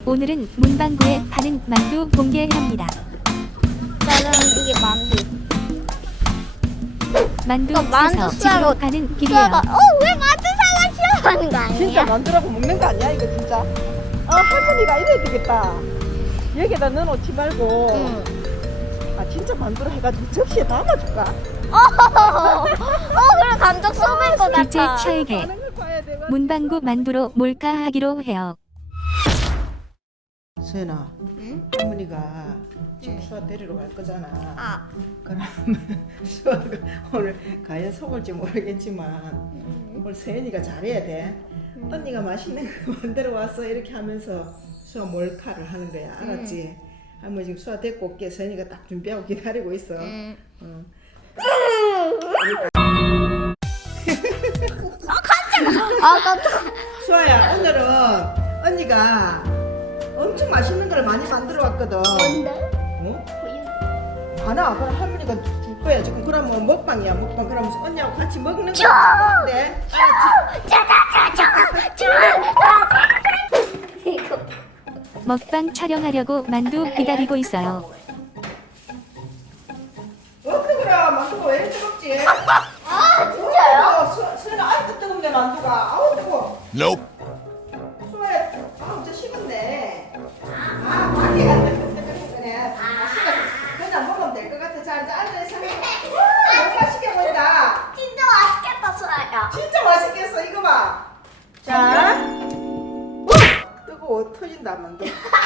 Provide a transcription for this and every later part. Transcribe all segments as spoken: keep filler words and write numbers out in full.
오늘은 문방구에 파는 만두 공개합니다. 나는 이게 만두. 만두 어, 만두 사서 집으로 싸고 가는 길이에요. 어, 왜 만두 사가 싫어하는 거 아니야? 진짜 만두라고 먹는 거 아니야 이거 진짜? 아 할머니가 이래야 되겠다. 여기다 넣어놓지 말고 응. 아 진짜 만두를 해가지고 접시에 담아줄까? 어, 어, 그럼 감정 쏘는 거 둘째 같아. 처에게 하는 걸 봐야 돼. 문방구 만두로 몰카하기로 해요. 수연아, 응? 할머니가 지금 수아 데리러 갈 거잖아. 아, 그러면 수아가 오늘 과연 속을지 모르겠지만 음. 오늘 세연이가 잘해야 돼. 언니가 맛있는 거 만들어 왔어 이렇게 하면서 수아 몰카를 하는 거야. 알았지? 할머니 지금 수아 데리고 올게. 세연이가 딱 준비하고 기다리고 있어. 음. 어. 아, 깜짝. 수아야, 오늘은 언니가 엄청 맛있는 걸 많이 만들어 왔거든. 뭔데? 어? 하나, 그럼 할머니가 줄 거야. 지금 그러면 먹방이야, 먹방. 그러면서 언니하고 같이 먹는 거 같은데. 이거. 먹방 촬영하려고 만두 기다리고 있어요. 어떻게 그래? 만두가 왜 이렇게 뜨겁지? 아, 진짜요? 수, 수아는 아직도 뜨겁네, 만두가. 아우, 뜨거워. Nope. 수아야, 아, 진짜 식었네. 아, 마귀가 뜨끈뜨끈한 거네. 아, 식었어. 그냥 먹으면 될 것 같아. 자, 이제 앉아서 너무 맛있게 보인다. 진짜 맛있겠다, 수아야. 진짜 맛있겠어. 이거 봐. 자. 뜨거워. 터진다, 만두.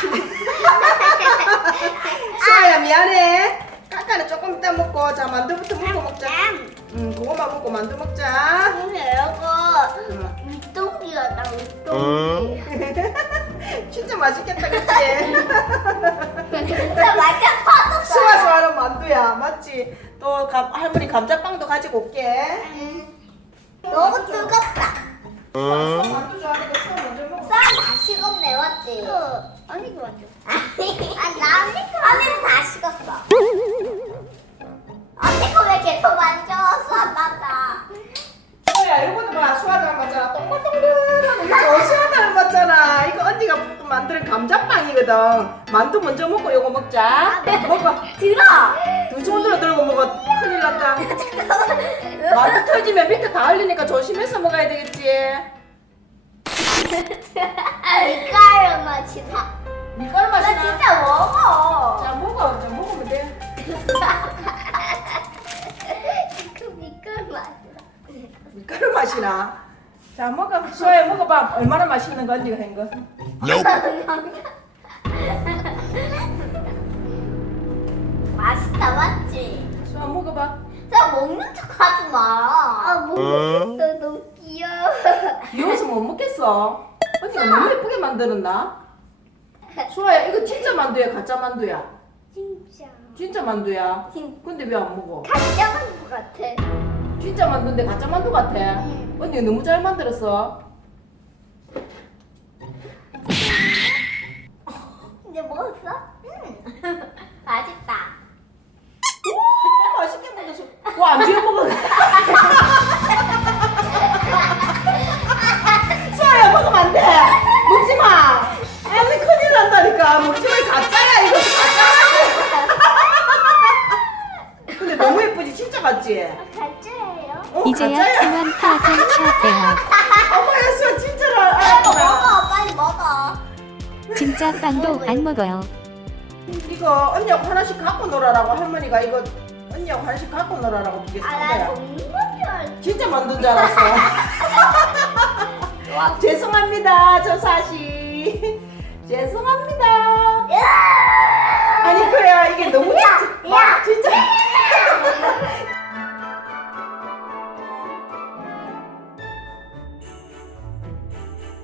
수아야, 미안해. 깎아는 조금 이따 먹고. 자, 만두부터 먹고 먹자. 응, 그거만 먹고 만두 먹자. 근데 이거 밑동기가 나 밑동기. 진짜 맛있겠다, 그치? 진짜 맛있게 터졌어. 수아 좋아하는 만두야, 맞지? 또 감, 할머니 감자빵도 가지고 올게. 너무 뜨겁다. 수아 만두 좋아하니까 수아 먼저 먹어. 쌀다 식었네, 맞지? 아니, 이거 맞죠? 아니, 아니, 나는 아니, 다 식었어. 언니 이거 왜 계속 만져서 안 맞아? 수아야, 이거도 봐. 수아 닮았잖아. 동글동글하고 이거 수아 닮았잖아. 이거 언니가 만드는 감자빵이거든. 만두 먼저 먹고 요거 먹자. 먹어. 들어! 두 손으로 들고 먹어. 큰일 났다. 만두 터지면 밑에 다 흘리니까 조심해서 먹어야 되겠지. 밀가루 맛이다. 밀가루 맛이 나 나. 진짜 먹어. 자, 먹어. 자, 먹으면 돼. 그 밀가루 맛이다. 밀가루 맛이 나. 자, 먹어. 수아야, 먹어봐. 얼마나 맛있는 거 언니가 한 거. Nope. 맛있다, 맞지? 수아, 먹어봐. 나 먹는 척 하지 마. 아, 모르겠어. 너무 귀여워. 귀여워서 못 먹겠어. 언니가 너무 예쁘게 만들었나? 수아야, 이거 진짜 만두야, 가짜 만두야? 진짜. 진짜 만두야. 진- 근데 왜 안 먹어? 가짜 만두 같아. 진짜 만두인데 가짜 만두 같아. 응. 언니 너무 잘 만들었어. 이제 먹었어? 응. 맛있다. 오, 맛있게 먹었어. 와, 안 비워 먹어. 수아야, 먹으면 안 돼. 먹지 마. 아니, 큰일 난다니까. 먹지 마. 가짜야, 이거 가짜야. 근데 너무 예쁘지? 진짜 같지? 가짜예요? 어, 이제야 가짜야. 생활 파악한 차예요. 어머야, 수아 진짜로 이거 알았구나. 먹어, 빨리 먹어. 진짜 빵도 안 먹어요. 이거 언니하고 하나씩 갖고 놀아라고 할머니가 이거 언니하고 하나씩 갖고 놀아라고 두 개 산 아, 나 거야. 먹는 건 줄 알았어. 진짜 만든 줄 알았어. 죄송합니다, 저 사실. 죄송합니다.